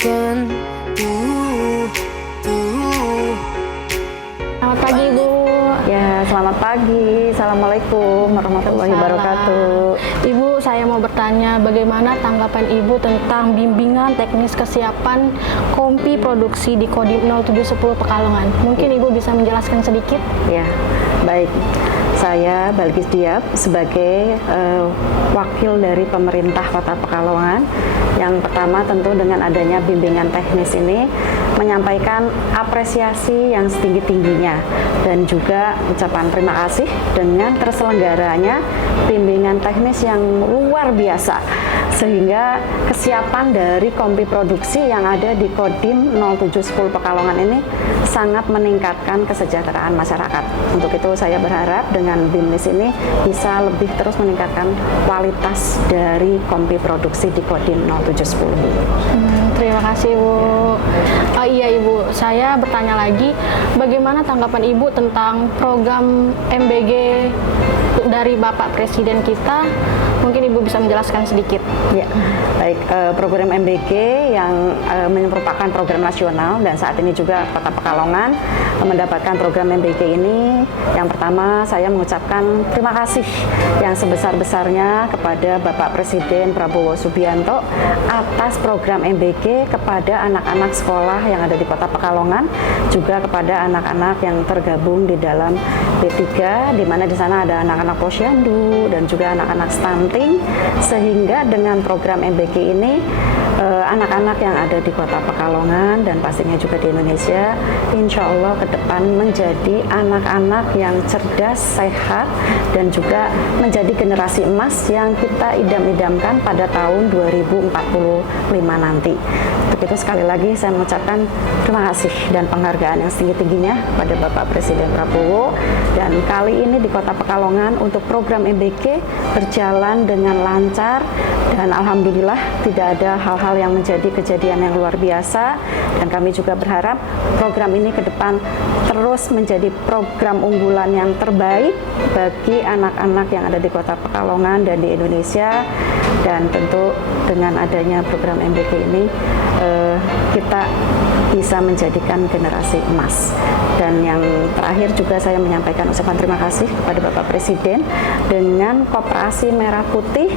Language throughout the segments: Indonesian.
weekend. Selamat pagi Ibu. Ya, selamat pagi. Assalamualaikum warahmatullahi wabarakatuh. Ibu, saya mau bertanya bagaimana tanggapan Ibu tentang bimbingan teknis kesiapan kompi produksi di Kodim 0710 Pekalongan. Mungkin Ibu bisa menjelaskan sedikit? Ya, baik. Saya Balkis Diab sebagai wakil dari pemerintah Kota Pekalongan. Yang pertama tentu dengan adanya bimbingan teknis ini menyampaikan apresiasi yang setinggi-tingginya dan juga ucapan terima kasih dengan terselenggaranya bimbingan teknis yang luar biasa, sehingga kesiapan dari kompi produksi yang ada di Kodim 0710 Pekalongan ini sangat meningkatkan kesejahteraan masyarakat. Untuk itu saya berharap dengan BIMNIS ini bisa lebih terus meningkatkan kualitas dari kompi produksi di Kodim 0710. Terima kasih Ibu. Oh iya Ibu, saya bertanya lagi, bagaimana tanggapan Ibu tentang program MBG dari Bapak Presiden kita? Mungkin Ibu bisa menjelaskan sedikit. Ya, baik. Program MBG yang merupakan program nasional dan saat ini juga Kota Pekalongan mendapatkan program MBG ini. Yang pertama saya mengucapkan terima kasih yang sebesar-besarnya kepada Bapak Presiden Prabowo Subianto atas program MBG kepada anak-anak sekolah yang ada di Kota Pekalongan, juga kepada anak-anak yang tergabung di dalam B3, di mana di sana ada anak-anak posyandu dan juga anak-anak stunting, sehingga dengan program MBG ini anak-anak yang ada di Kota Pekalongan dan pastinya juga di Indonesia, insya Allah ke depan menjadi anak-anak yang cerdas, sehat, dan juga menjadi generasi emas yang kita idam-idamkan pada tahun 2045 nanti. Untuk itu sekali lagi saya mengucapkan terima kasih dan penghargaan yang setinggi-tingginya pada Bapak Presiden Prabowo, dan kali ini di Kota Pekalongan untuk program MBG berjalan dengan lancar dan alhamdulillah tidak ada hal-hal yang menjadi kejadian yang luar biasa, dan kami juga berharap program ini ke depan terus menjadi program unggulan yang terbaik bagi anak-anak yang ada di Kota Pekalongan dan di Indonesia. Dan tentu dengan adanya program MBG ini kita bisa menjadikan generasi emas. Dan yang terakhir juga saya menyampaikan ucapan terima kasih kepada Bapak Presiden dengan Koperasi Merah Putih,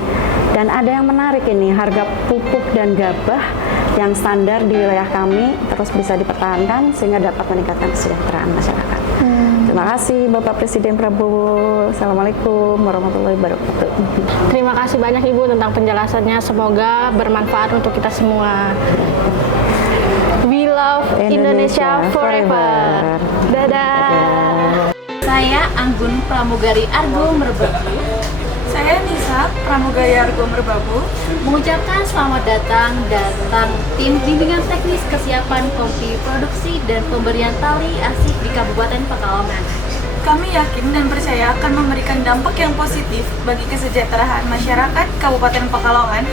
dan ada yang menarik ini, harga pupuk dan gabah yang standar di wilayah kami terus bisa dipertahankan sehingga dapat meningkatkan kesejahteraan masyarakat. Terima kasih Bapak Presiden Prabowo. Assalamualaikum warahmatullahi wabarakatuh. Terima kasih banyak Ibu tentang penjelasannya, semoga bermanfaat untuk kita semua. We love Indonesia forever. Dadah. Saya Anggun Pramugari Argo Merbabu. Saya Nisa Pramugari Argo Merbabu Mengucapkan selamat datang tim bimbingan teknis kesiapan kompi produksi dan pemberian tali arsip di Kabupaten Pekalongan. Kami yakin dan percaya akan memberikan dampak yang positif bagi kesejahteraan masyarakat Kabupaten Pekalongan,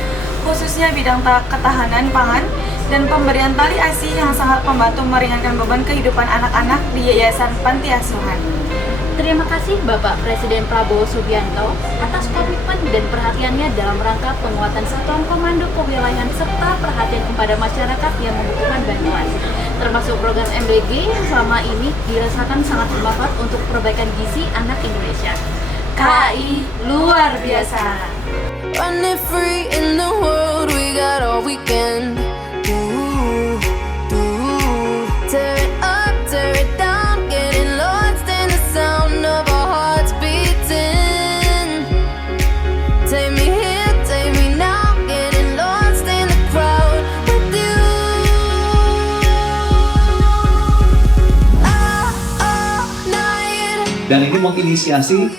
khususnya bidang ketahanan pangan dan pemberian tali ASI yang sangat membantu meringankan beban kehidupan anak-anak di Yayasan Panti Asuhan. Terima kasih Bapak Presiden Prabowo Subianto atas komitmen dan perhatiannya dalam rangka penguatan Satuan Komando Kewilayahan serta perhatian kepada masyarakat yang membutuhkan bantuan, termasuk program MBG yang selama ini dirasakan sangat bermanfaat untuk perbaikan gizi anak Indonesia. KAI luar biasa. Running free in the world, we got all weekend. Tear it up, tear it down, getting lost in the sound of our hearts beating. Take me here, take me now, getting lost in the crowd with you. All night. Dan ini menginisiasi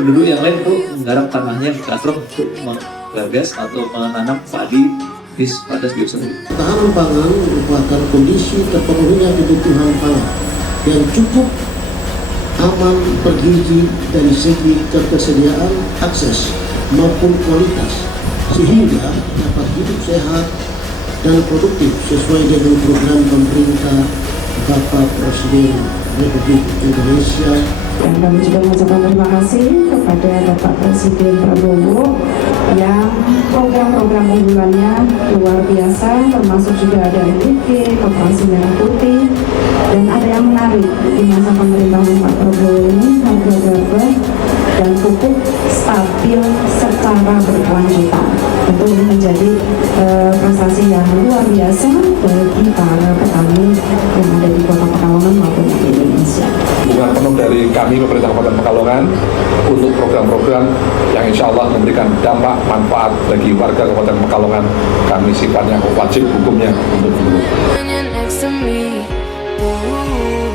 penduduk yang lain untuk menggarap tanahnya katrok untuk menggagas atau menanam padi di atas biosfer. Ketahanan pangan merupakan kondisi terpenuhinya kebutuhan pangan yang cukup aman, bergizi dari segi ketersediaan, akses maupun kualitas, sehingga dapat hidup sehat dan produktif sesuai dengan program pemerintah Bapak Presiden Republik Indonesia Dan kami juga mengucapkan terima kasih kepada Bapak Presiden Prabowo yang program-program unggulannya luar biasa, termasuk juga ada MBG, Koperasi Merah Putih, dan ada yang menarik di masa pemerintahan Pak Prabowo ini, harga gabah dan pupuk stabil secara berkelanjutan. Tentu ini menjadi prestasi yang luar biasa bagi para petani yang ada di Kota Pekalongan maupun di Indonesia. Dukungan penuh dari kami pemerintah Kabupaten Pekalongan untuk program-program yang insya Allah memberikan dampak manfaat bagi warga Kabupaten Pekalongan. Kami sifatnya wajib hukumnya untuk mendukung. When you're next to me, ooh,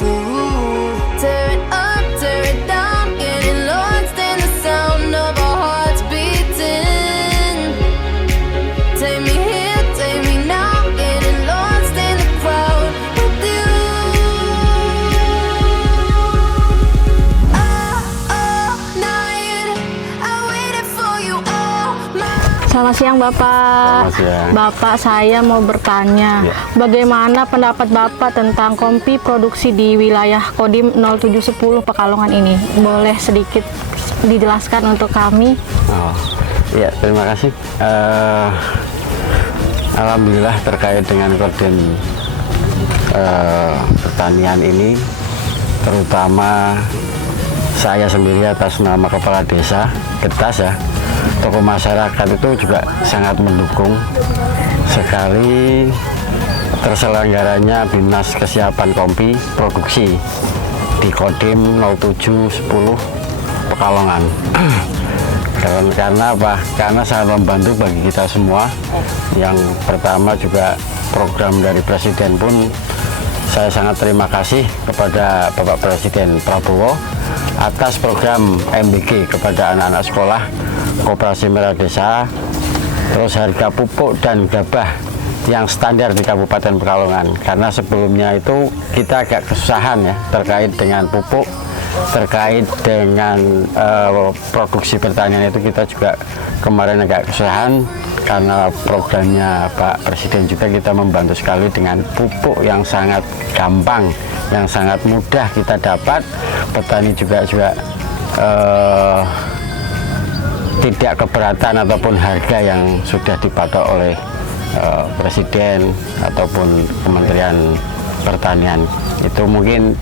ooh. Tear it up, tear it down, getting lost in the sound of our hearts beating. Take me here, take me now, getting lost in the crowd with you. All night, I waited for you all my. Selamat siang Bapak. Selamat siang. Bapak, saya mau bertanya, bagaimana pendapat Bapak tentang kompi produksi di wilayah Kodim 0710 Pekalongan ini? Boleh sedikit dijelaskan untuk kami? Oh, ya, terima kasih. Alhamdulillah terkait dengan Kodim pertanian ini, terutama saya sendiri atas nama Kepala Desa Getas ya, tokoh masyarakat itu juga sangat mendukung sekali terselenggaranya Bimas Kesiapan Kompi Produksi di Kodim 0710 Pekalongan. Karena apa? Karena sangat membantu bagi kita semua. Yang pertama juga program dari Presiden pun saya sangat terima kasih kepada Bapak Presiden Prabowo atas program MBG kepada anak-anak sekolah Koperasi Merah Desa, terus harga pupuk dan gabah yang standar di Kabupaten Pekalongan. Karena sebelumnya itu kita agak kesusahan ya terkait dengan pupuk, terkait dengan produksi pertanian itu kita juga kemarin agak kesusahan karena programnya Pak Presiden juga kita membantu sekali dengan pupuk yang sangat gampang, yang sangat mudah kita dapat. Petani juga tidak keberatan ataupun harga yang sudah dipatok oleh Presiden ataupun Kementerian Pertanian. Itu mungkin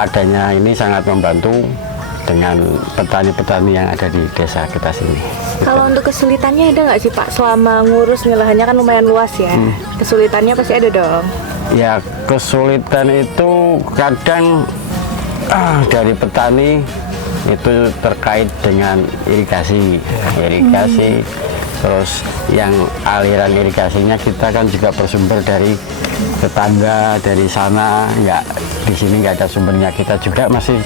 adanya ini sangat membantu dengan petani-petani yang ada di desa kita sini. Kalau untuk kesulitannya ada nggak sih Pak? Selama ngurus nih lahannya kan lumayan luas ya. Kesulitannya pasti ada dong. Ya, kesulitan itu kadang dari petani itu terkait dengan irigasi, terus yang aliran irigasinya kita kan juga bersumber dari tetangga dari sana, nggak di sini nggak ada sumbernya. Kita juga masih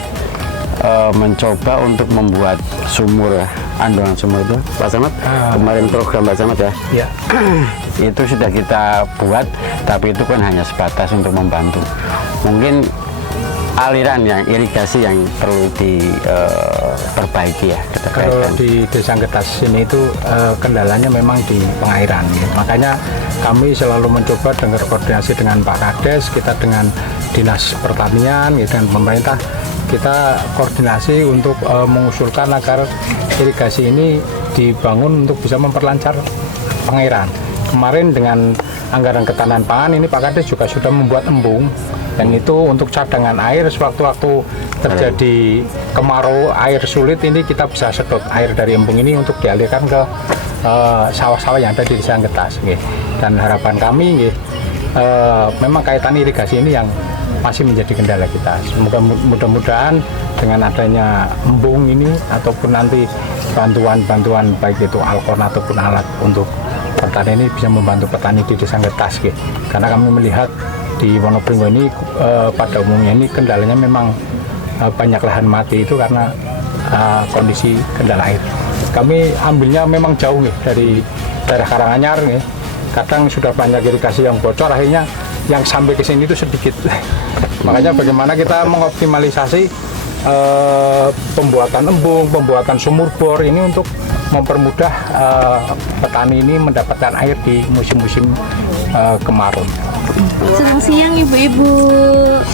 mencoba untuk membuat sumur, andongan sumur itu Pak Samad, kemarin program Pak Samad ya, itu sudah kita buat, tapi itu kan hanya sebatas untuk membantu. Mungkin aliran yang irigasi yang perlu diperbaiki ya. Kalau di Desa Getas ini itu kendalanya memang di pengairan. Makanya kami selalu mencoba dengan koordinasi dengan Pak Kades, kita dengan Dinas Pertanian, dengan pemerintah, kita koordinasi untuk mengusulkan agar irigasi ini dibangun untuk bisa memperlancar pengairan. Kemarin dengan anggaran ketahanan pangan ini Pak Kades juga sudah membuat embung, dan itu untuk cadangan air sewaktu-waktu terjadi kemarau, air sulit, ini kita bisa sedot air dari embung ini untuk dialirkan ke sawah-sawah yang ada di Desa Getas. Dan harapan kami memang kaitan irigasi ini yang masih menjadi kendala kita. Mudah-mudahan dengan adanya embung ini ataupun nanti bantuan-bantuan baik itu alkon ataupun alat untuk pertanian ini bisa membantu petani di Desa Getas. Karena kami melihat di Wonopringgo ini pada umumnya ini kendalanya memang banyak lahan mati itu karena kondisi kendala air. Kami ambilnya memang jauh dari daerah Karanganyar. Kadang sudah banyak irigasi yang bocor, akhirnya yang sampai ke sini itu sedikit. Makanya bagaimana kita mengoptimalisasi pembuatan embung, pembuatan sumur bor ini untuk mempermudah petani ini mendapatkan air di musim-musim kemarau. Selamat siang ibu-ibu.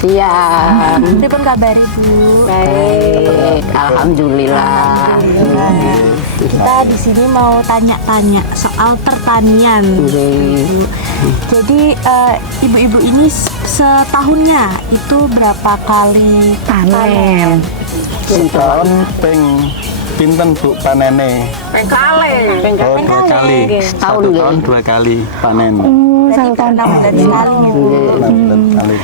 Siang. Pripun kabar ibu? Baik, alhamdulillah. Kita di sini mau tanya-tanya soal pertanian. Jadi ibu-ibu ini setahunnya itu berapa kali panen? Setahun pinten Bu panene? Pengkale. Oh, 2 kali. Satu tahun 2 kali panen. Berarti per 6 bulan sekali ibu. 6 bulan sekali.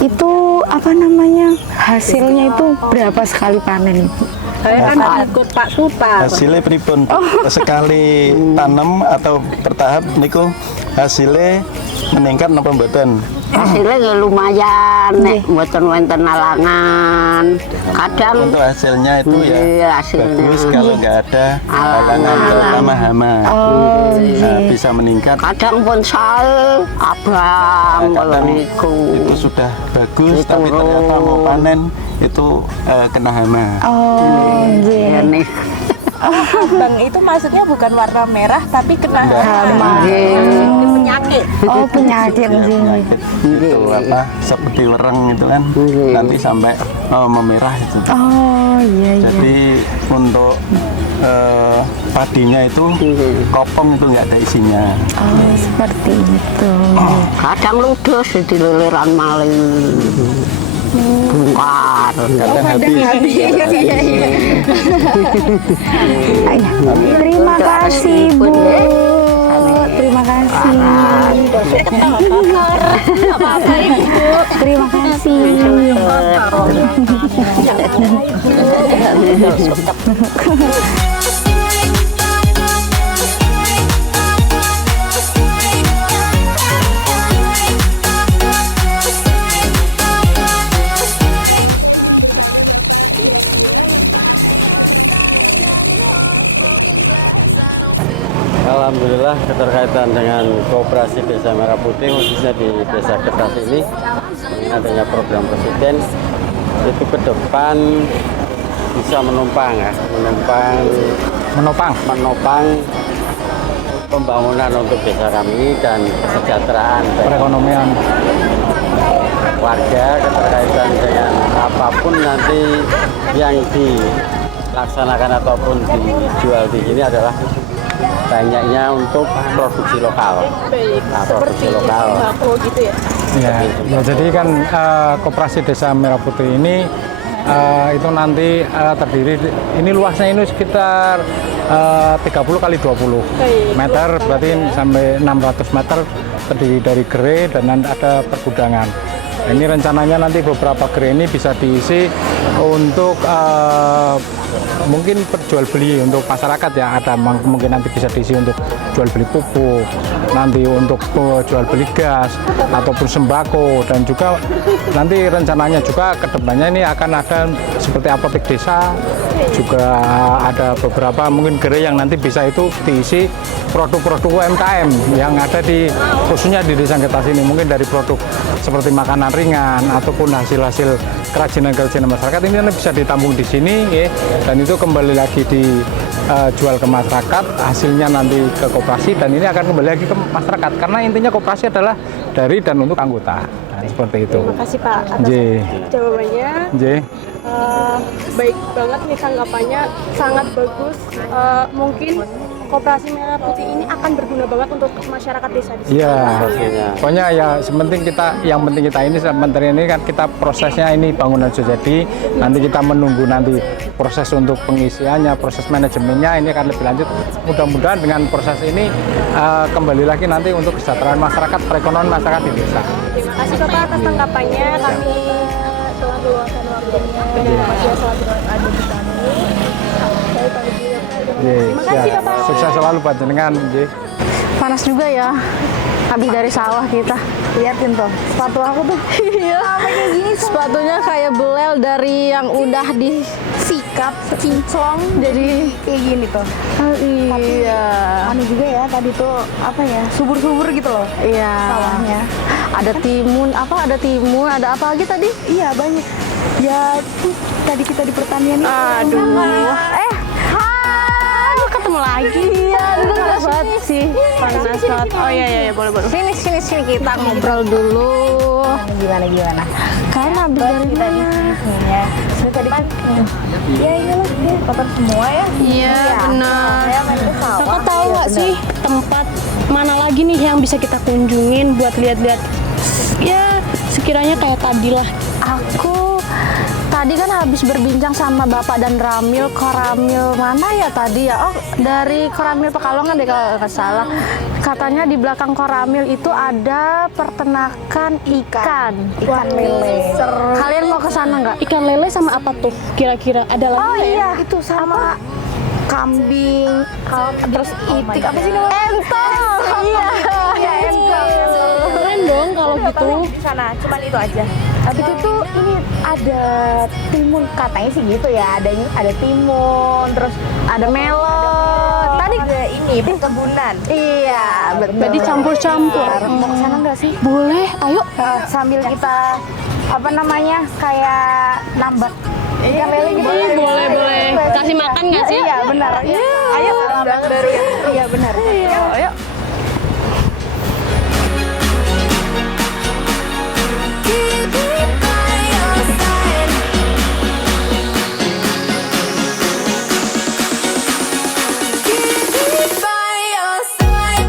Itu apa namanya? Hasilnya itu berapa sekali panen ibu? Saya kan ikut Pak Sutar. Hasilnya pripun? Sekali tanam atau bertahap niku hasilnya meningkat napa mboten? Hasilnya ya lumayan, nek mboten wonten halangan. Kadang Untuk hasilnya itu ya iya, hasilnya. bagus kalau nggak ada halangan terutama hama. Nah, bisa meningkat. Kadang pun sae abang kalau Kadang niku. itu sudah bagus tapi ternyata mau panen itu kena hama. Ya nih. Abang itu maksudnya bukan warna merah tapi kena hama. Ini penyakit. Oh penyakit. Ya, penyakit itu apa seperti wereng itu kan nanti sampai memerah itu. Oh iya. Jadi untuk padinya itu kopong itu nggak ada isinya. Oh seperti itu. Kadang ludes di leleran maling. Bongkar. Kadang habis. Terima kasih Bu. Terima kasih. Apa-apa Ibu. Terima kasih. Alhamdulillah keterkaitan dengan Koperasi Desa Merah Putih khususnya di Desa Ketas ini adanya program presiden itu ke depan bisa menopang pembangunan untuk desa kami dan kesejahteraan Perekonomian. warga keterkaitan dengan apapun nanti yang dilaksanakan ataupun dijual di sini adalah banyaknya untuk produksi lokal. Nah, produksi lokal. Gitu ya. Ya, jadi kan Koperasi Desa Merah Putih ini itu nanti terdiri, ini luasnya ini sekitar 30 kali 20 meter, berarti sampai 600 meter, terdiri dari gerai dan nanti ada pergudangan. Ini rencananya nanti beberapa gerai ini bisa diisi untuk mungkin perjual beli untuk masyarakat ya, ada mungkin nanti bisa diisi untuk jual beli pupuk, nanti untuk jual beli gas ataupun sembako, dan juga nanti rencananya juga kedepannya ini akan ada seperti apotek desa, juga ada beberapa mungkin gerai yang nanti bisa itu diisi produk-produk UMKM yang ada di khususnya di Desa Ketas ini, mungkin dari produk seperti makanan ringan ataupun hasil-hasil kerajinan masyarakat ini nanti bisa ditampung di sini ya, dan itu kembali lagi dijual ke masyarakat, hasilnya nanti ke koperasi dan ini akan kembali lagi ke masyarakat karena intinya koperasi adalah dari dan untuk anggota. Nah, seperti itu. Terima kasih Pak atas jawabannya. Baik banget nih tanggapannya, sangat bagus. Mungkin Koperasi Merah Putih ini akan berguna banget untuk masyarakat desa di sini. Iya, pokoknya ya yang penting kita ini sementara ini kan kita prosesnya ini bangunan sudah jadi, nanti kita menunggu nanti proses untuk pengisiannya, proses manajemennya ini akan lebih lanjut. Mudah-mudahan dengan proses ini kembali lagi nanti untuk kesejahteraan masyarakat, perekonomian masyarakat di desa. Terima kasih Bapak atas tanggapannya. Kami telah meluangkan waktunya. Masih selalu ada di kami. Saya pamit dulu. Terima kasih Bapak. Sukses selalu buat jenengan. Panas juga ya. Habis dari sawah kita. Lihatin tuh, sepatu aku tuh. Iya. Kayak gini sepatunya kayak belel dari yang udah disikap, kinclong jadi kayak gini tuh. Iya. Anu juga ya tadi tuh apa ya? Subur-subur gitu loh. Iya. Sawahnya. Ada timun, ada apa lagi tadi? Iya, banyak. Ya, tuh tadi kita di pertanian itu. Aduh. Ketemu lagi. Iya, panas banget sih. Panas banget. Oh iya, boleh. Sini kita ngobrol dulu. Gimana? Kalian habis dari mana? Sudah tadi kan? Ya inilah dia kotor semua ya. Iya, benar. Saya main ke sawah. Kakak tahu nggak sih tempat mana lagi nih yang bisa kita kunjungin buat lihat-lihat? Ya, sekiranya kayak tadi lah. Aku tadi kan habis berbincang sama Bapak dan Ramil. Koramil mana ya tadi ya? Oh, dari Koramil Pekalongan deh kalau nggak salah. Katanya di belakang Koramil itu ada peternakan ikan lele. Kalian mau ke sana nggak? Ikan lele sama apa tuh? Kira-kira ada lagi Oh nggak ya? iya, itu sama kambing, terus itik apa sih namanya? Entol. Iya, entol. Keren dong kalau gitu. Di sana, cuman itu aja. Habis itu ini ada timun, katanya sih gitu ya. Ada timun, terus Ada melon. tadi ada ini perkebunan. Iya, betul. Berarti campur-campur. Mau ke sana nggak sih? Boleh, ayo. Sambil kita kayak nambah ikan lele gitu. Boleh. Kasih makan nggak sih? Iya, benar. Ayo pengalaman baru ya. Iya, benar. Ayo. Keep me by your side. Keep me by your side.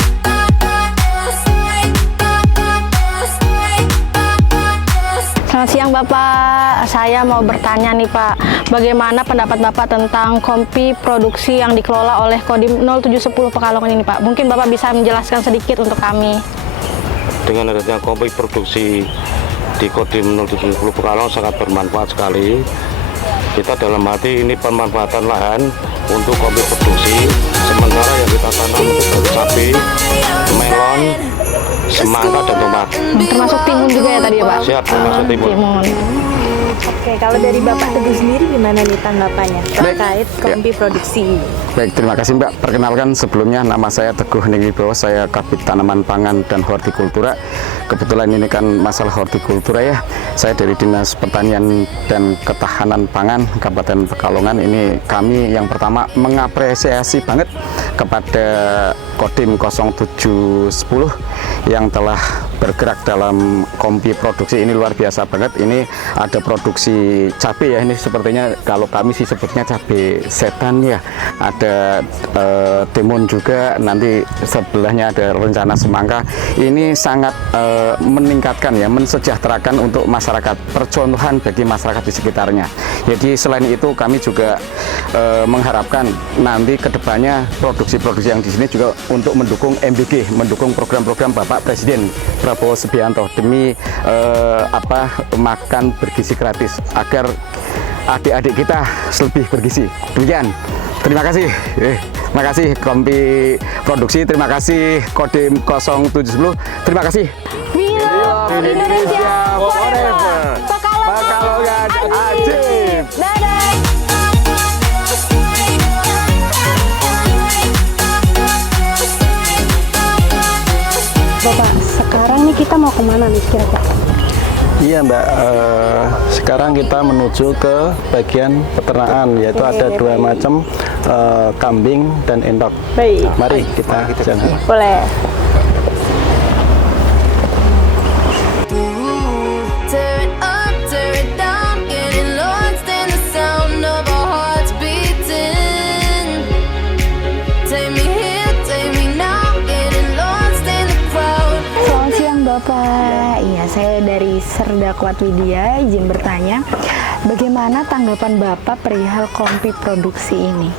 Selamat siang Bapak, saya mau bertanya nih Pak, bagaimana pendapat Bapak tentang kompi produksi yang dikelola oleh Kodim 0710 Pekalongan ini Pak? Mungkin Bapak bisa menjelaskan sedikit untuk kami. Dengan adanya kompi produksi di Kodim 0710 Pekalongan sangat bermanfaat sekali. Kita dalam hati ini pemanfaatan lahan untuk kompi produksi, sementara yang kita tanam untuk cabai, melon, semangka dan tomat. Termasuk timun juga ya tadi ya Pak? Siap, termasuk timun. Oke, kalau dari Bapak Teguh sendiri gimana nih tanggapannya terkait kompi produksi? Baik, terima kasih Mbak. Perkenalkan sebelumnya nama saya Teguh Ningwibowo, saya Kabid Tanaman Pangan dan Hortikultura. Kebetulan ini kan masalah hortikultura ya. Saya dari Dinas Pertanian dan Ketahanan Pangan Kabupaten Pekalongan. Ini kami yang pertama mengapresiasi banget kepada Kodim 0710 yang telah bergerak dalam kompi produksi ini luar biasa banget. Ini ada produksi cabai ya, ini sepertinya kalau kami sih sebutnya cabai setan ya. Ada timun juga, nanti sebelahnya ada rencana semangka. Ini sangat meningkatkan ya, mensejahterakan untuk masyarakat, percontohan bagi masyarakat di sekitarnya. Jadi selain itu kami juga mengharapkan nanti kedepannya produksi-produksi yang di sini juga untuk mendukung MBG, mendukung program-program Bapak Presiden Prabowo Subianto demi makan bergizi gratis agar adik-adik kita lebih bergizi. Demikian. Terima kasih. Terima kasih kompi produksi, terima kasih Kodim 0710. Terima kasih. Indonesia forever. Pekalongan ajib. Dadah. Bapak, sekarang nih kita mau kemana nih kira-kira? Iya Mbak, sekarang kita menuju ke bagian peternakan, yaitu ada dua macam, kambing dan entok. Baik. Mari kita jalan. Boleh. Tear it up, tear it down, getting lost in the sound of our hearts beating. Take me here, take me now, getting lost in the crowd. Selamat siang Bapak. Iya, saya dari Serda Kuat Widya, izin bertanya, bagaimana tanggapan Bapak perihal kompi produksi ini?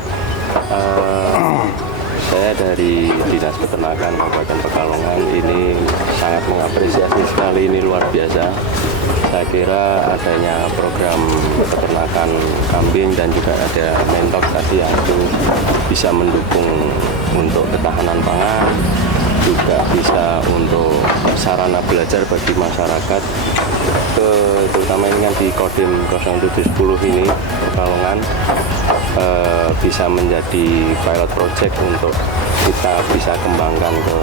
Saya dari Dinas Peternakan Kabupaten Pekalongan ini sangat mengapresiasi sekali, ini luar biasa. Saya kira adanya program peternakan kambing dan juga ada mentok tadi yang itu bisa mendukung untuk ketahanan pangan, juga bisa untuk sarana belajar bagi masyarakat, terutama ini kan di Kodim 0710 ini Pekalongan, bisa menjadi pilot project untuk kita bisa kembangkan ke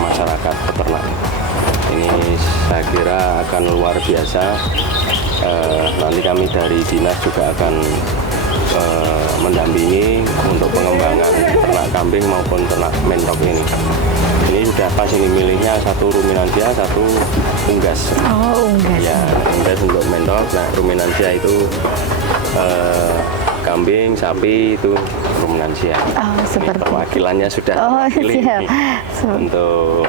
masyarakat peternak. Ini saya kira akan luar biasa. Nanti kami dari dinas juga akan mendampingi untuk pengembangan ternak kambing maupun ternak mentok ini. Ini sudah pas ini milihnya satu ruminansia, satu unggas. Oh, unggas. Ya, unggas untuk mentok. Nah, ruminansia itu kambing, sapi itu ruminansia. Oh, seperti perwakilannya sudah terpilih untuk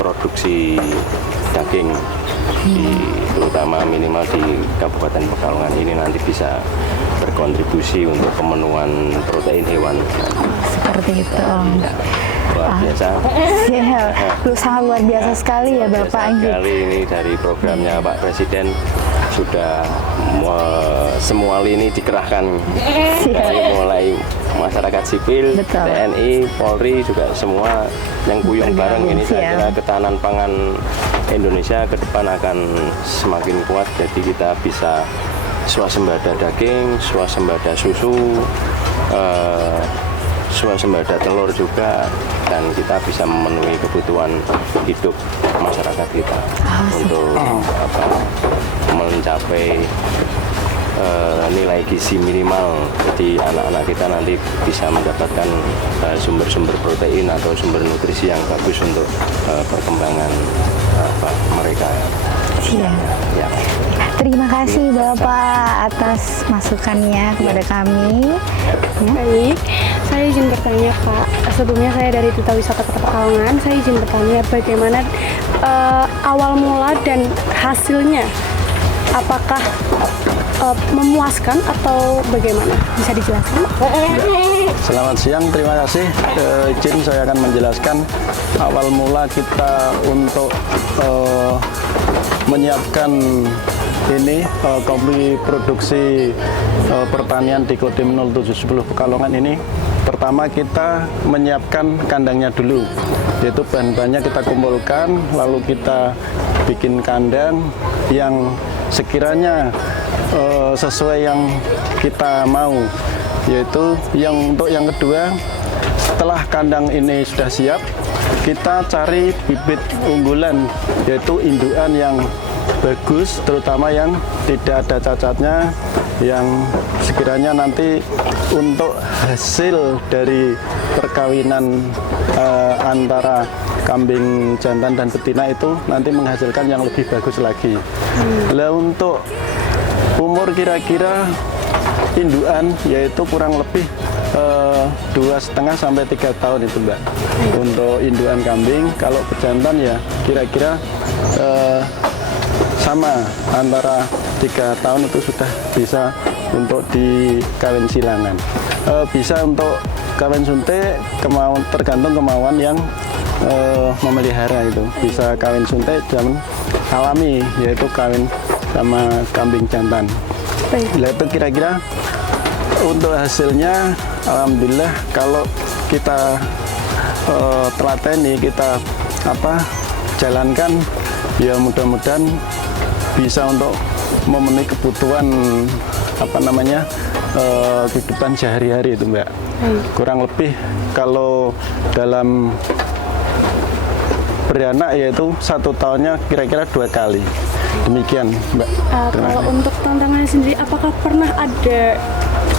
produksi daging terutama minimal di Kabupaten Pekalongan ini nanti bisa berkontribusi untuk pemenuhan protein hewan. Seperti itu. Luar biasa. Sangat luar biasa sekali ya Bapak. Sekali ini dari programnya Pak Presiden sudah semua lini dikerahkan dari mulai masyarakat sipil, TNI, Polri juga semua yang kuyung bareng ini. Saya kira ketahanan pangan Indonesia ke depan akan semakin kuat, jadi kita bisa swasembada daging, swasembada susu, swasembada telur juga, dan kita bisa memenuhi kebutuhan hidup masyarakat kita untuk mencapai nilai gizi minimal. Jadi anak-anak kita nanti bisa mendapatkan sumber-sumber protein atau sumber nutrisi yang bagus untuk perkembangan mereka. Ya. Terima kasih Bapak atas masukannya kepada kami. Baik, saya izin bertanya Pak. Sebelumnya saya dari Duta Wisata Kota Pekalongan. Saya izin bertanya bagaimana awal mula dan hasilnya. Apakah memuaskan atau bagaimana? Bisa dijelaskan? Selamat siang, terima kasih. Izin saya akan menjelaskan awal mula kita untuk menyiapkan ini kompi produksi pertanian di Kodim 0710 Pekalongan ini. Pertama kita menyiapkan kandangnya dulu, yaitu bahan-bahannya kita kumpulkan, lalu kita bikin kandang yang sekiranya sesuai yang kita mau, yaitu untuk yang kedua, setelah kandang ini sudah siap, kita cari bibit unggulan, yaitu indukan yang bagus, terutama yang tidak ada cacatnya, yang sekiranya nanti untuk hasil dari perkawinan antara kambing jantan dan betina itu nanti menghasilkan yang lebih bagus lagi. Lah untuk umur kira-kira indukan yaitu kurang lebih 2,5 sampai 3 tahun itu Mbak. Untuk indukan kambing, kalau pejantan ya kira-kira sama antara 3 tahun itu sudah bisa untuk dikawin silangan. Bisa untuk kawin suntik, tergantung kemauan yang memelihara itu. Bisa kawin suntik zaman alami, yaitu kawin sama kambing jantan. Nah, itu kira-kira untuk hasilnya, alhamdulillah kalau kita telateni, kita jalankan, ya mudah-mudahan bisa untuk memenuhi kebutuhan kehidupan sehari-hari itu Mbak. Kurang lebih kalau dalam beranak yaitu 1 tahunnya kira-kira 2 kali. Demikian Mbak. Kalau untuk tantangannya sendiri, apakah pernah ada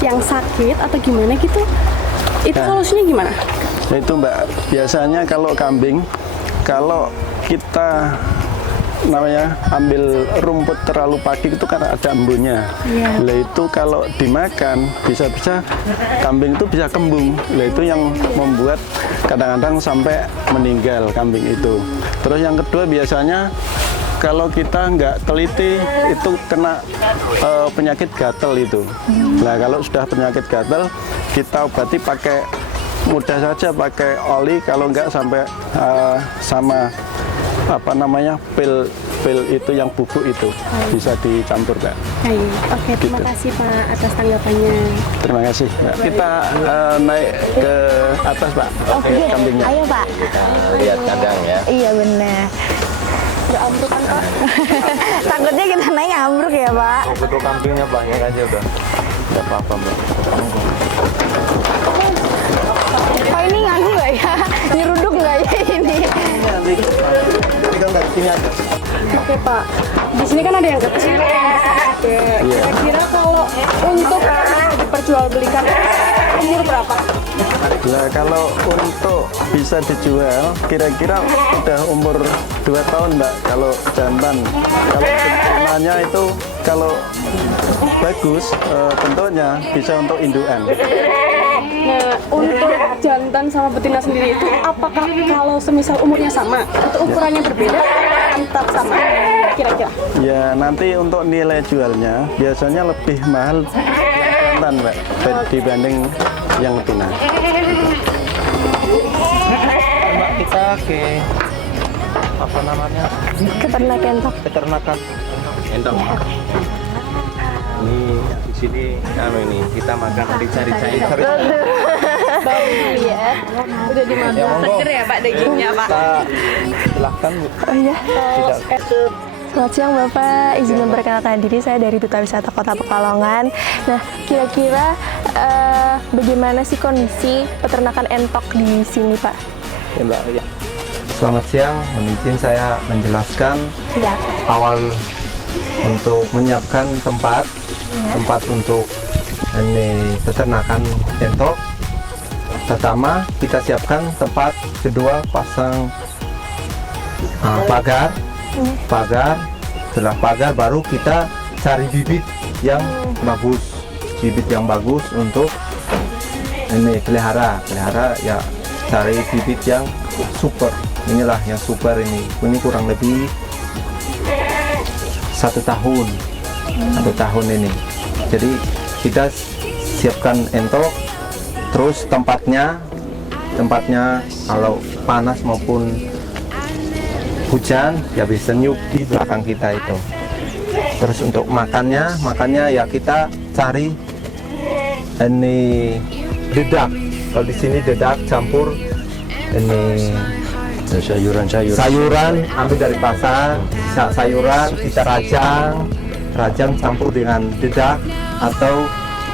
yang sakit atau gimana gitu? Itu solusinya gimana? Itu Mbak, biasanya kalau kambing, kalau kita ambil rumput terlalu pagi itu kan ada embunnya. Lah itu kalau dimakan bisa-bisa kambing itu bisa kembung. Lah itu yang membuat kadang-kadang sampai meninggal kambing itu. Terus yang kedua biasanya kalau kita nggak teliti itu kena penyakit gatal itu. Nah kalau sudah penyakit gatal kita obati pakai mudah saja pakai oli, kalau nggak sampai sama pil itu yang bubuk itu bisa dicampur Mbak. Oke, terima kasih Pak atas tanggapannya. Terima kasih Mbak. Kita naik ke atas Pak. Kambingnya. Ayo Pak. Kita lihat kandang ya. Iya benar. Udah ambruk kan Pak? Takutnya kita naik ambruk ya Pak. Foto kambingnya banyak aja udah. Tidak apa-apa Mbak. Pak ini ngaku nggak ya? Nyeruduk nggak ya ini? Oke Pak, di sini kan ada yang kecil. Kira-kira kalau untuk diperjualbelikan umur berapa? Nah, kalau untuk bisa dijual kira-kira udah umur 2 tahun Mbak kalau jantan. Kalau bentuknya itu kalau bagus bentuknya bisa untuk indukan. Nah, untuk jantan sama betina sendiri itu apakah kalau semisal umurnya sama atau ukurannya berbeda tetap sama kira-kira? Ya nanti untuk nilai jualnya biasanya lebih mahal jantan Mbak dibanding yang betina. Mbak, kita ke apa namanya? Peternakan entok. Peternakan entok. Ini di sini ini kita makan rica-rica entok. Ya, udah dimakan. Seger ya Pak dagingnya Pak. Silahkan Bu. Oh iya. Selamat siang Bapak, izin memperkenalkan diri, saya dari Duta Wisata Kota Pekalongan. Nah, kira-kira bagaimana sih kondisi peternakan entok di sini Pak? Ya Mbak, ya. Selamat siang, mungkin saya menjelaskan awal untuk menyiapkan tempat untuk ini peternakan entok. Pertama kita siapkan tempat, kedua pasang pagar. Setelah pagar baru kita cari bibit yang bagus untuk ini pelihara ya, cari bibit yang super. Inilah yang super ini kurang lebih 1 tahun ini. Jadi kita siapkan entok, terus tempatnya kalau panas maupun hujan ya bisa senyum di belakang kita itu. Terus untuk makannya ya kita cari ini dedak. Kalau di sini dedak campur ini sayuran ambil dari pasar, sayuran kita rajang campur dengan dedak atau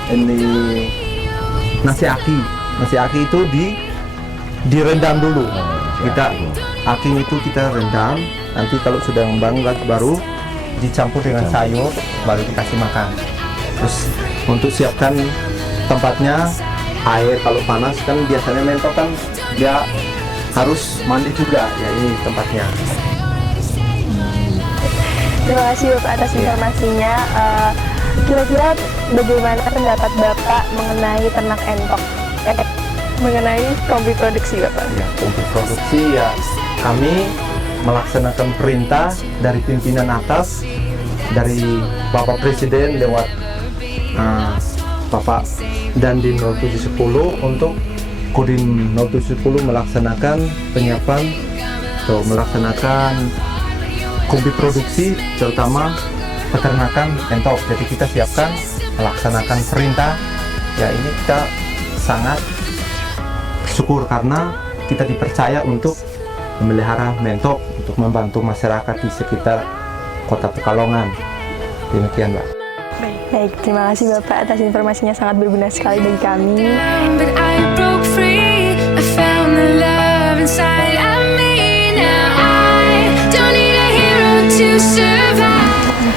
ini nasi aki itu direndam dulu. Aking itu kita rendam, nanti kalau sudah ngembang baru dicampur dengan sayur, baru dikasih makan. Terus untuk siapkan tempatnya, air kalau panas kan biasanya mentok kan dia harus mandi juga, ya ini tempatnya. Terima kasih Bapak atas informasinya. Kira-kira bagaimana pendapat Bapak mengenai ternak entok? Mengenai kompi produksi Bapak? Ya, kompi produksi ya kami melaksanakan perintah dari pimpinan atas, dari Bapak Presiden lewat Bapak Dandim 0710 untuk Kodim 0710 melaksanakan penyiapan atau melaksanakan kompi produksi terutama peternakan entok. Jadi kita siapkan melaksanakan perintah ya, ini kita sangat bersyukur karena kita dipercaya untuk memelihara mentok untuk membantu masyarakat di sekitar Kota Pekalongan. Demikian Mbak. Baik, terima kasih Bapak atas informasinya, sangat berguna sekali bagi kami.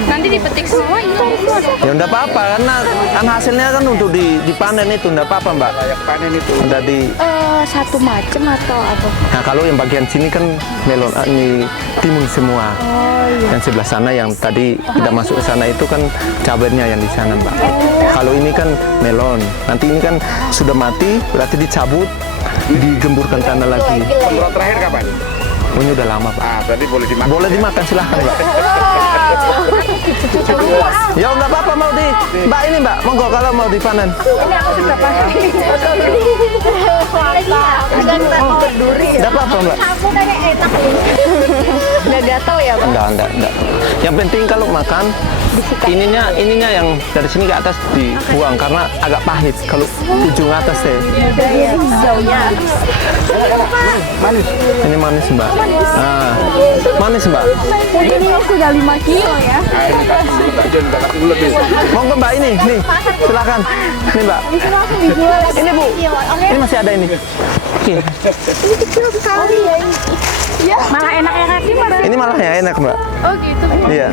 Nanti dipetik semua itu. Ya enggak apa-apa karena kan hasilnya kan untuk dipanen itu enggak apa-apa Mbak. Layak panen itu. Udah di Satu macam atau apa? Nah, kalau yang bagian sini kan melon ini timun semua. Oh iya. Yang sebelah sana yang tadi kita masuk ke sana itu kan cabainya yang di sana Mbak. Kalau ini kan melon. Nanti ini kan sudah mati berarti dicabut, digemburkan tanah lagi. Semprot terakhir kapan? Oh, ini udah lama Pak. Berarti boleh dimakan. Boleh dimakan silahkan Mbak. Ya nggak apa-apa mau di Mbak ini Mbak, monggo kalau mau dipanen. Ini aku sudah panen. Nggak apa-apa Mbak. Aku tanya enak nih. Nggak gatal ya Pak? Enggak. Yang penting kalau makan ininya yang dari sini ke atas dibuang karena agak pahit kalau ujung atas deh. Manis. Ini manis Mbak. Nah, manis Mbak. Ini sudah 5 kilo ya. Monggo Mbak ini, nih silakan. Nih Mbak. Ini Bu. Ini masih ada ini. Oke. Ini kecil sekali ya. Ya. Malah enak-enak sih. Ini malah yang enak, Mbak. Oh gitu. Iya.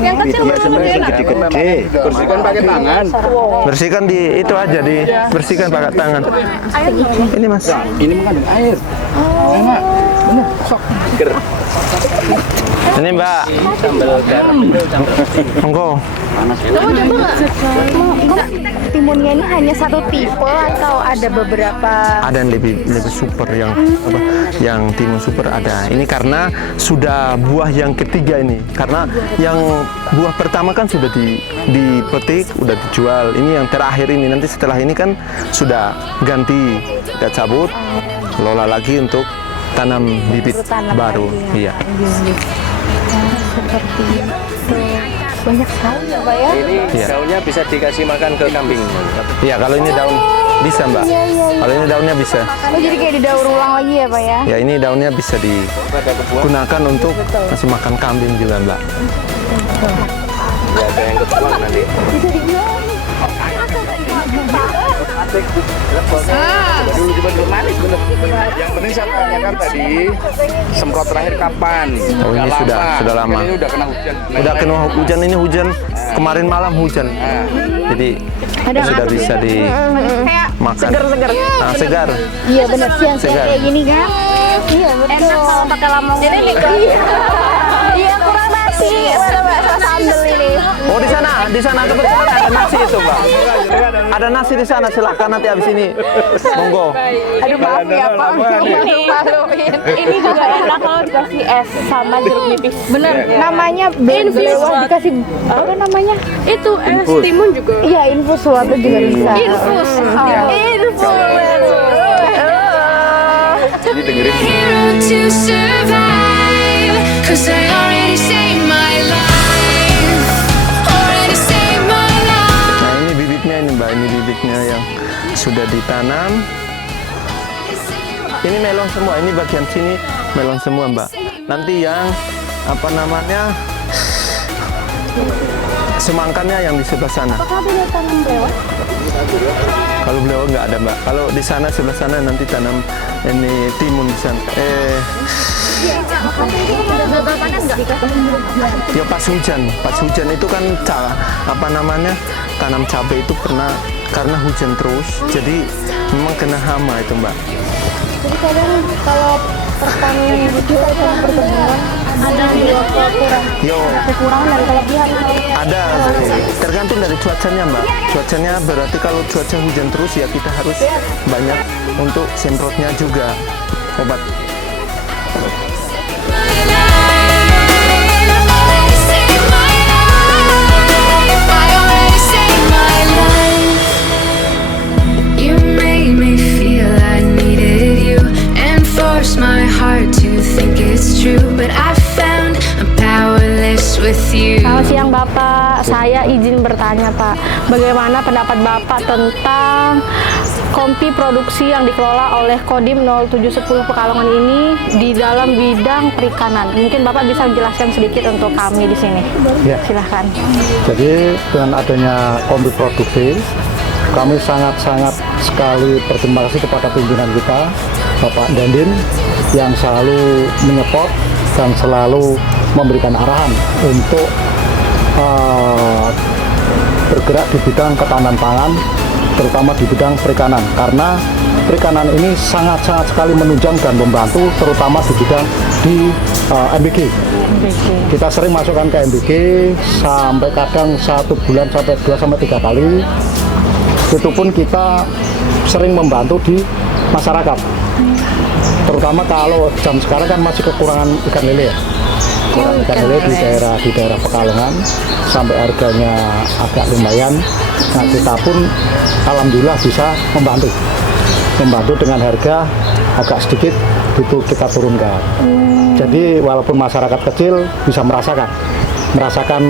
Yang kecil Sebenarnya gede-gede. Bersihkan pakai tangan. Bersihkan di itu aja, bersihkan pakai tangan. Ini Mas. Ini mengandung air. Enak. Bener. Sok. Ini Mbak. Sambal garam. Monggo. Kamu coba nggak? Timunnya ini hanya satu tipe atau ada beberapa? Ada yang lebih super yang apa? Yang timun super ada. Ini karena sudah buah yang ketiga ini. Karena yang buah pertama kan sudah dipetik, udah dijual. Ini yang terakhir ini. Nanti setelah ini kan sudah ganti, kita cabut, lola lagi untuk tanam bibit baru. Iya. Seperti itu. Banyak sekali ya Pak ya? Ini daunnya bisa dikasih makan ke kambing. Iya, kalau ini daun bisa Mbak. Kalau ini daunnya bisa. Oh, jadi kayak didaur ulang lagi ya Pak ya? Ya, ini daunnya bisa digunakan untuk kasih makan kambing juga Mbak. Ya, ada yang ketuang nanti. Coba dulu manis bener. Yang penting saya tanyakan tadi semprot terakhir kapan? Oh, ini sudah lama. Ini udah kena hujan. Udah kena hujan, ini hujan kemarin malam hujan. Jadi sudah bisa dimakan. Segar-segar. Nah, segar. Iya benar, siang-siang kayak gini kan? Iya betul. Enak kalau pakai lamongan. Iya kurang nasi, bakso sambal ini. Oh, di sana kebetulan ada nasi itu, Mbak. Ada nasi di sana, silakan nanti habis ini. Monggo. Aduh maaf ya Pak, maluin. Ini juga enak kalau dikasih es sama jeruk nipis. Bener. Namanya belewah dikasih apa namanya? Itu es timun juga. Iya infus suatu juga bisa. Infus. Ini dengerin. To survive, 'cause I already saved my life. Already saved my life. Nah, ini bibitnya ini Mbak, ini bibitnya yang sudah ditanam. Ini melon semua, ini bagian sini melon semua Mbak. Nanti yang apa namanya semangkannya yang di sebelah sana. Apakah ada tanam belewah? Kalau belewah nggak ada Mbak. Kalau di sana sebelah sana nanti tanam ini timun di sana. Ya pas hujan itu kan apa namanya tanam cabai itu karena hujan terus, jadi memang kena hama itu Mbak. Jadi kadang kalau pertanian itu kurang perkebunan ada kekurangan dan kelebihan. Ada, tergantung dari cuacanya Mbak. Cuacanya berarti kalau cuaca hujan terus ya kita harus banyak untuk semprotnya juga obat. You made me feel I needed you and forced my heart to think it's true, but I found I'm powerless with you. Selamat siang Bapak, saya izin bertanya Pak, bagaimana pendapat Bapak tentang kompi produksi yang dikelola oleh Kodim 0710 Pekalongan ini di dalam bidang perikanan? Mungkin Bapak bisa menjelaskan sedikit untuk kami di sini. Ya. Silahkan. Jadi dengan adanya kompi produksi, kami sangat-sangat sekali berterima kasih kepada pimpinan kita, Bapak Dandin, yang selalu menyeport dan selalu memberikan arahan untuk bergerak di bidang ketahanan pangan, terutama di bidang perikanan, karena perikanan ini sangat-sangat sekali menunjang dan membantu, terutama di bidang MBG. Kita sering masukkan ke MBG sampai kadang 1 bulan sampai 2-3 kali. Itu pun kita sering membantu di masyarakat, terutama kalau jam sekarang kan masih kekurangan ikan lele ya. Ikan lele di daerah Pekalongan sampai harganya agak lumayan. Nah, kita pun alhamdulillah bisa membantu dengan harga agak sedikit itu kita turunkan. Jadi walaupun masyarakat kecil bisa merasakan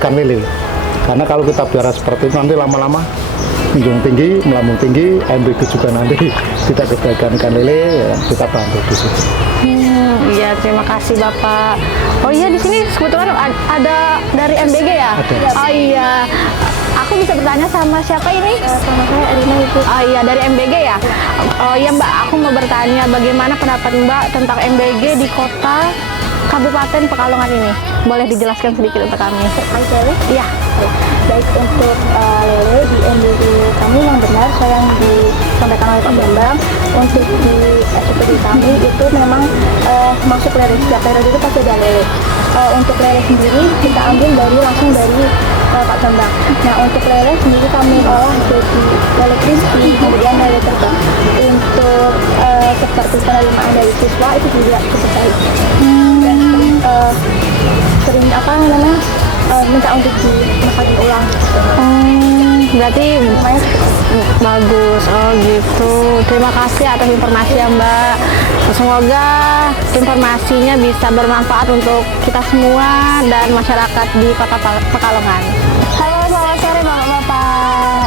ikan lele. Karena kalau kita biara seperti itu nanti lama-lama menjunjung tinggi, melambung tinggi, MBG juga nanti tidak kebaikan ikan lele, ya, kita bantu di situ. Iya, terima kasih Bapak. Oh iya, di sini kebetulan ada dari MBG ya? Ada. Oh iya. Aku bisa bertanya sama siapa ini? Sama saya Elina itu. Oh iya, dari MBG ya? Oh iya Mbak, aku mau bertanya bagaimana pendapat Mbak tentang MBG di kota Kabupaten Pekalongan ini? Boleh dijelaskan sedikit untuk kami? Iya. Baik, untuk lele di MBG kami yang benar saya yang disampaikan oleh Pak Bambang, untuk di SPPD kami itu memang masuk lele, setiap periode itu pasti ada lele. Untuk lele sendiri kita ambil langsung dari Pak Bambang. Nah, untuk lele sendiri kami olah jadi lele crispy, kemudian lele terbang. Untuk seperti penerimaan dari siswa itu juga cukup baik. Sering minta untuk dimakan ulang. Berarti bagus. Oh gitu. Terima kasih atas informasi ya Mbak. Semoga informasinya bisa bermanfaat untuk kita semua dan masyarakat di Kota Pekalongan. Halo, selamat sore Bapak-bapak.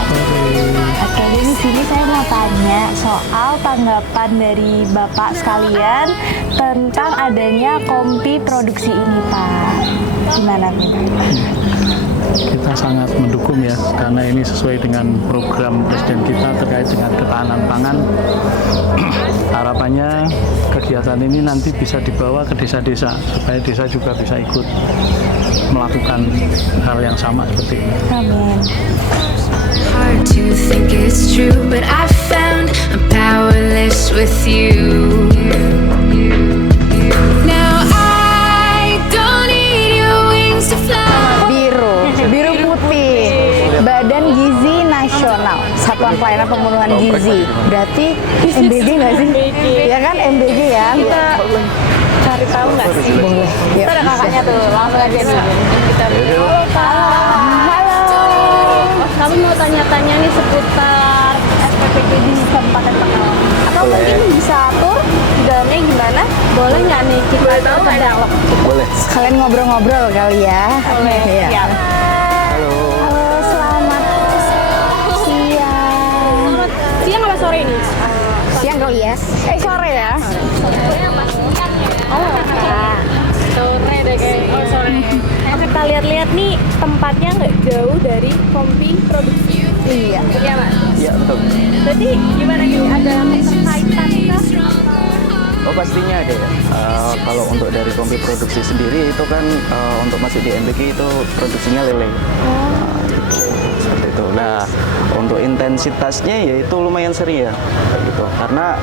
Oke, di sini saya mau tanya soal tanggapan dari Bapak sekalian tentang adanya kompi produksi ini, Pak. Gimana, Pak? Kita sangat mendukung ya, karena ini sesuai dengan program Presiden kita terkait dengan ketahanan pangan. Harapannya kegiatan ini nanti bisa dibawa ke desa-desa, supaya desa juga bisa ikut melakukan hal yang sama seperti ini. Amin. Hard to think it's true, but I found I'm powerless with you. Now I don't need your wings to fly. Biru putih, Badan Gizi Nasional, Satuan Pelayanan Pemenuhan Gizi. Berarti MBG nggak sih? Ya kan MBG ya. Kita cari tahu nggak sih? Boleh. Kita ada kakaknya tuh, langsung aja nih. Kita halo Kak. Halo. Kami mau tanya-tanya nih seputar SPPD di Kabupaten Pekalongan. Atau mungkin bisa tur di dalamnya gimana? Boleh nggak nih kita ke dalam? Boleh. Sekalian ngobrol-ngobrol kali ya. Boleh. Ya. Halo. Halo, selamat siang. Siang apa sore ini? Siang kali ya. Sore ya. Oh, sore deh kayak. Oh, sore. Kita lihat-lihat nih tempatnya nggak jauh dari kompi produksi. Iya. Iya Mas. Iya, betul. Jadi gimana nih? Ada keterkaitan kah? Oh, pastinya ada ya. Kalau untuk dari kompi produksi sendiri itu kan untuk masuk di MBG itu produksinya lele. Seperti itu. Nah, untuk intensitasnya ya itu lumayan sering ya, gitu. Karena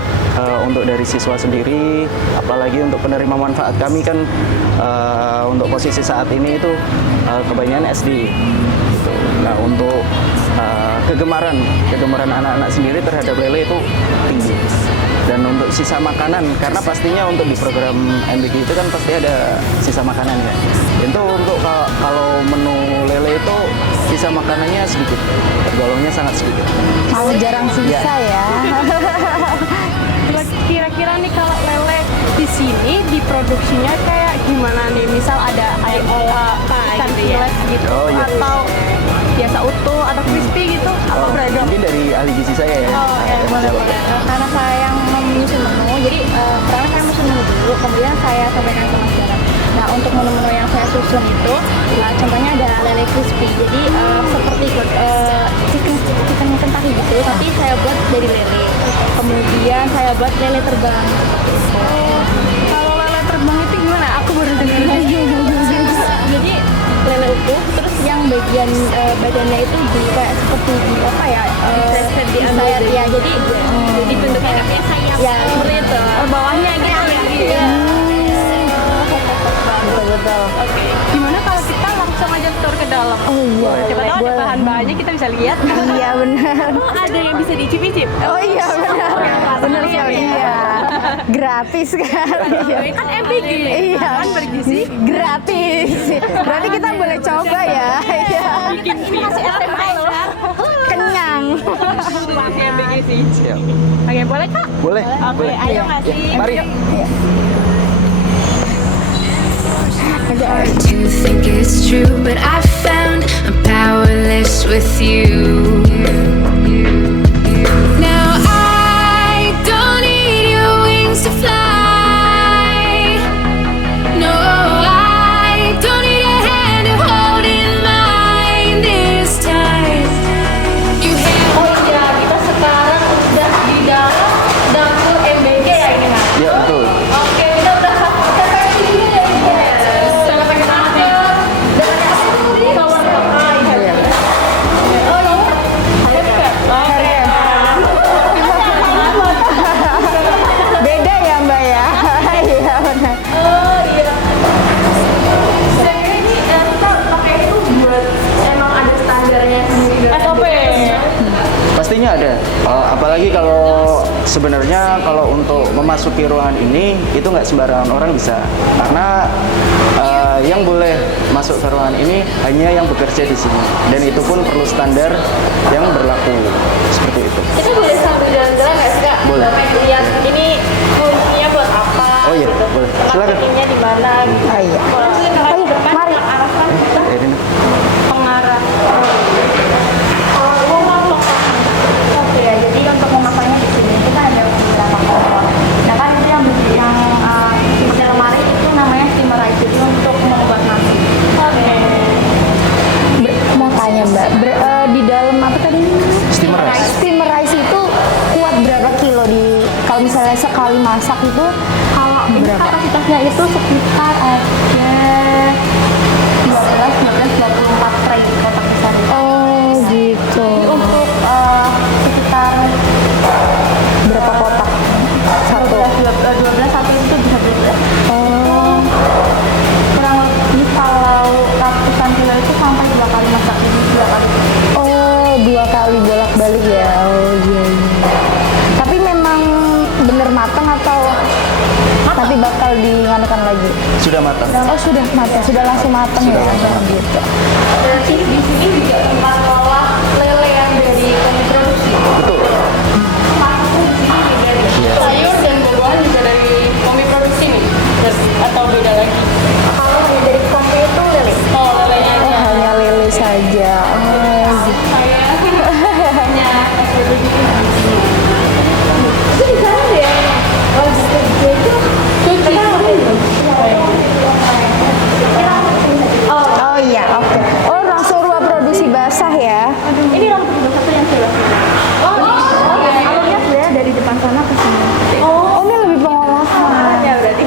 untuk dari siswa sendiri, apalagi untuk penerima manfaat kami kan untuk posisi saat ini itu kebanyakan SD. Gitu. Nah, untuk kegemaran anak-anak sendiri terhadap lele itu tinggi. Dan untuk sisa makanan, karena pastinya untuk di program MBG itu kan pasti ada sisa makanan ya. Itu untuk kalau menu lele itu sisa makanannya sedikit, tergolongnya sangat sedikit. Malah jarang sisa ya. Kira-kira nih kalau lele di sini diproduksinya kayak gimana nih? Misal ada ayam ikan filet gitu, Oh, iya. atau biasa utuh atau crispy gitu, apa beragam? Mungkin dari ahli gizi saya ya. Oh ya, boleh. Karena saya yang menyusun menu, jadi pertama saya menyusun menu dulu, kemudian saya sampaikan ke masyarakat. Nah, untuk menu-menu yang saya susun itu, contohnya ada lele crispy. Jadi seperti chicken Kentucky gitu, tapi saya buat dari lele. Kemudian saya buat lele terbang. Kalau lele terbang itu gimana? Aku baru dengar lagi. Jadi lele utuh, terus yang bagian badannya itu di kayak seperti di apa ya? Sayap ya. Jadi bentuknya kayak sayap. Ya, seperti itu. Bawahnya gitu ya. Betul. Oke. Gimana kalau kita langsung aja tur ke dalam? Oh iya. Siapa tahu ada bahan-bahannya kita bisa lihat. Iya benar. Oh, ada yang bisa dicicip-cicip. Oh iya benar. Benar sekali. Iya. Gratis kan. Iya. Kan MBG. Iya. Kan bergizi gratis. Berarti kita boleh coba ya. Iya. Bikin masih SMA kan. Kenyang. Pakai MBG sih. Siap. Oke, boleh Kak? Boleh. Oke, ayo ngasih. Mari. Hard to think it's true, but I found I'm powerless with you. Now I don't need your wings to fly. No, I don't need a hand to hold in mine this time. You have. Oh iya, kita sekarang udah di dalam dapur MBG ya ini Mas? Iya, betul. Oke, kita udah sampai di sini ya. Karena kalau untuk memasuki ruangan ini itu nggak sembarangan orang bisa. Karena yang boleh masuk ke ruangan ini hanya yang bekerja di sini. Dan itu pun perlu standar yang berlaku seperti itu. Ini boleh sambil jalan-jalan nggak sih Kak? Boleh. Lihat ini fungsinya buat apa? Oh iya, gitu. boleh. Tempat Silakan. meetingnya di mana? Gitu. Oh iya. Mari. Arah mana kita? Pengarah. Oke, jadi untuk memasangnya di sini kita ada beberapa kompor. Nah kan itu yang di dalam lemari itu namanya steamer rice, jadi untuk membuat nasi. Oke. Mau tanya Mbak, di dalam apa tadi? Steamer rice. Steamer rice itu kuat berapa kilo kalau misalnya sekali masak itu? Kalau ini berapa? kapasitasnya itu sekitar ada 24 tray kotak besar. Oh gitu. Jadi untuk sekitar berapa kotak? Satu. 12 satu itu bisa 12. Oh. Kurang lebih kalau ratusan kilo itu sampai 2 kali masak, jadi 2 kali. Oh, 2 kali bolak-balik ya. Oh iya. Tapi memang bener matang atau nanti bakal dianukan lagi? Sudah matang. Oh sudah matang, sudah langsung matang ya. Gitu. Berarti di sini juga tempat olah lele yang dari produksi. Betul. Sayur dan buah-buahan juga dari kombi produksi nih? Atau beda lagi? Kalau dari kombi itu lele. Oh, lelenya Oh aja. hanya lele saja. Oh gitu. Saya hanya produksi. Itu di sana deh. Oh, gitu. Itu Oh iya, oke. Oh langsung ruang produksi basah ya? ini ruang produksi satu yang sebelah sini. Alurnya sebenarnya dari depan sana ke sini. Oh ini lebih pengolahan. Ya berarti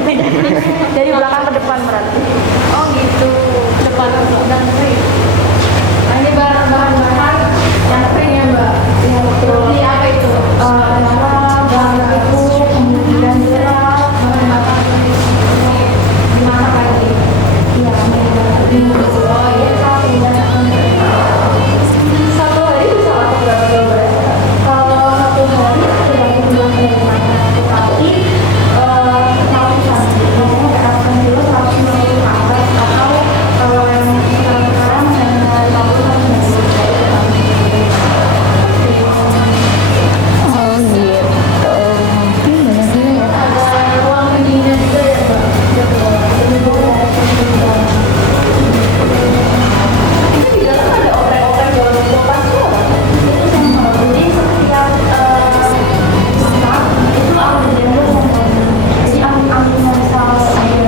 dari belakang ke depan berarti. Oh gitu. Depan dan kering. Nah, ini bahan-bahan yang kering ya Mbak? Yang produksi apa itu? Bahan itu kemudian jelas. Dimasak lagi. Iya, Dibungkus. Oh iya. satu hari bisa laku berapa kilogram? Kalau satu hari tergantung jumlah penerima. Tapi kalau misalnya ada 8 kilo 150 ke atas, atau kalau yang sekarang hanya 50 Oh gitu. Banyak juga ya. ada ruang pendinginnya juga ya Mbak. Itu di dalam ada oprek-oprek dalam kulkas tuh. Itu sama. Jadi setiap masak itu ada jendol sama. Jadi angin-anginnya misal saya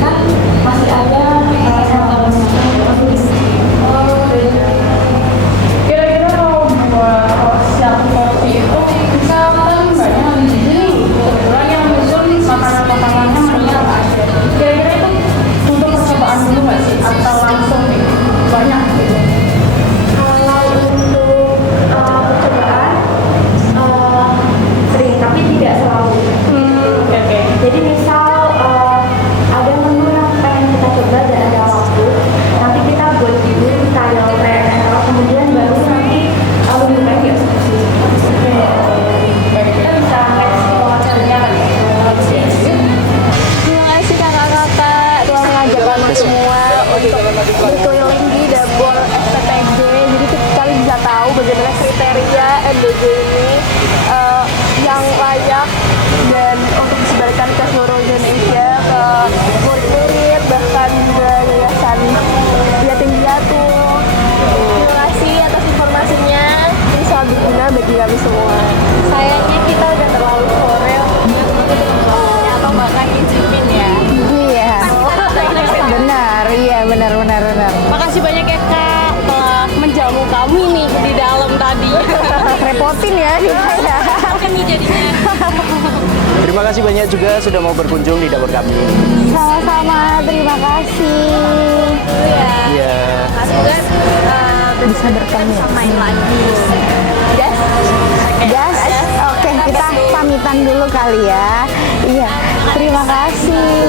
kan masih ada Kira-kira kalau buat satu porsi itu misalkan banyak di sini kebetulan yang muncul makanan-makanannya banyak aja. Kira-kira itu untuk percobaan dulu nggak sih atau langsung nih banyak gitu? Kalau untuk percobaan sering tapi tidak selalu. Oke. Jadi misal ada menu yang pengen kita coba dan ada waktu, nanti kita buat dulu trial error, kemudian baru nanti lebih baik dieksekusi. Baik, kita bisa next wawancaranya kan ya? Terima kasih kakak-kakak telah mengajak kami semua untuk berkeliling di dapur SPTJ. Jadi kalian bisa tahu bagaimana kriteria MBG ini yang layak dan untuk disebarkan ke seluruh Indonesia, ke murid-murid, bahkan juga yayasan yatim piatu. Terima kasih atas informasinya. Ini sangat berguna bagi kami semua. Sayangnya kita udah terlalu sore atau bahkan izinin ya. Iya. Benar, iya benar. Makasih banyak ya Kak telah menjamu kami nih di dalam tadi. Repotin ya kita ya. Apa nih jadinya? Terima kasih banyak juga sudah mau berkunjung di dapur kami. Sama-sama, terima kasih. Iya. Semoga Bisa bertemu. main lagi. Gas. Oke, kita pamitan dulu kali ya. Iya, terima kasih.